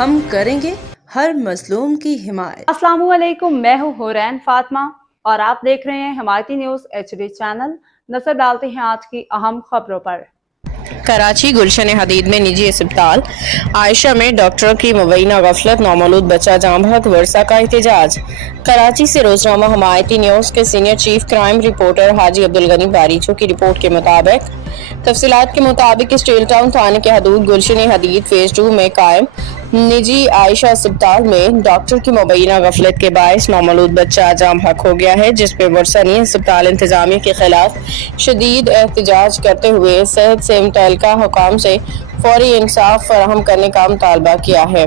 ہم کریں گے ہر مظلوم کی حمایت۔ السلام علیکم، میں ہوں حورین فاطمہ اور آپ دیکھ رہے ہیں حمایتی نیوز HD چینل۔ نظر ڈالتے ہیں آج کی اہم خبروں پر۔ کراچی گلشن حدید میں نجی اسپتال عائشہ میں ڈاکٹروں کی مبینہ غفلت، نومولود بچہ جاں بحق، ورثہ کا احتجاج۔ کراچی سے روزنامہ حمایتی نیوز کے سینئر چیف کرائم رپورٹر حاجی عبدالغنی باریچو کی رپورٹ کے مطابق تفصیلات کے مطابق اسٹیل ٹاؤن تھانے کے حدود گلشن حدید فیز 2 میں قائم نجی عائشہ اسپتال میں ڈاکٹر کی مبینہ غفلت کے باعث نومولود بچہ جاں بحق ہو گیا ہے، جس پہ ورثہ نے اسپتال انتظامیہ کے خلاف شدید احتجاج کرتے ہوئے صحت سے متعلقہ حکام سے فوری انصاف فراہم کرنے کا مطالبہ کیا ہے۔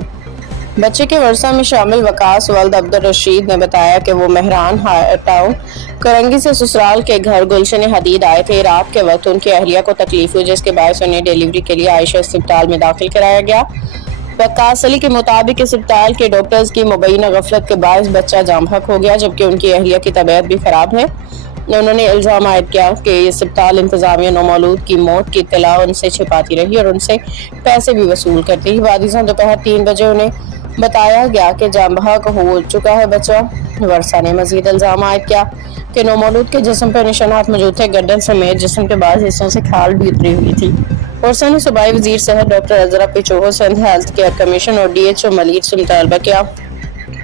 بچے کے ورثہ میں شامل وقاص ولد عبدالرشید نے بتایا کہ وہ مہران ٹاؤن کرنگی سے سسرال کے گھر گلشن حدید آئے تھے۔ رات کے وقت ان کی اہلیہ کو تکلیف ہوئی، جس کے باعث انہیں ڈیلیوری کے لیے عائشہ اسپتال میں داخل کرایا گیا۔ وقاص علی کے مطابق اسپتال کے ڈاکٹرز کی مبینہ غفلت کے باعث بچہ جاں بحق ہو گیا، جبکہ ان کی اہلیہ کی طبیعت بھی خراب ہے۔ انہوں نے الزام عائد کیا کہ اسپتال انتظامیہ نومولود کی موت کی اطلاع ان سے چھپاتی رہی اور ان سے پیسے بھی وصول کرتی رہی۔ بعد ازاں دوپہر 3 بجے انہیں بتایا گیا کہ جاں بحق ہو چکا ہے بچہ۔ ورثہ نے مزید الزام عائد کیا کہ نومولود کے جسم پر نشانات موجود تھے، گردن سمیت جسم کے بعض حصوں سے کھال بھی اتری ہوئی تھی۔ ورثہ نے صوبائی وزیر صحت doctor Azra Pechuho, Sindh health care commission اور DHO ملیر سے مطالبہ کیا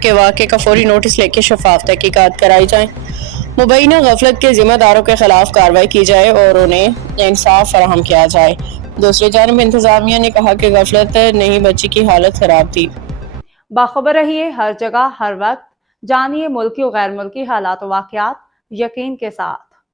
کہ واقعے کا فوری نوٹس لے کے شفاف تحقیقات کرائی جائیں، مبینہ غفلت کے ذمہ داروں کے خلاف کارروائی کی جائے اور انہیں انصاف فراہم کیا جائے۔ دوسری جانب انتظامیہ نے کہا کہ غفلت نہیں، بچی کی حالت خراب تھی۔ باخبر رہیے ہر جگہ ہر وقت، جانیے ملکی و غیر ملکی حالات و واقعات یقین کے ساتھ۔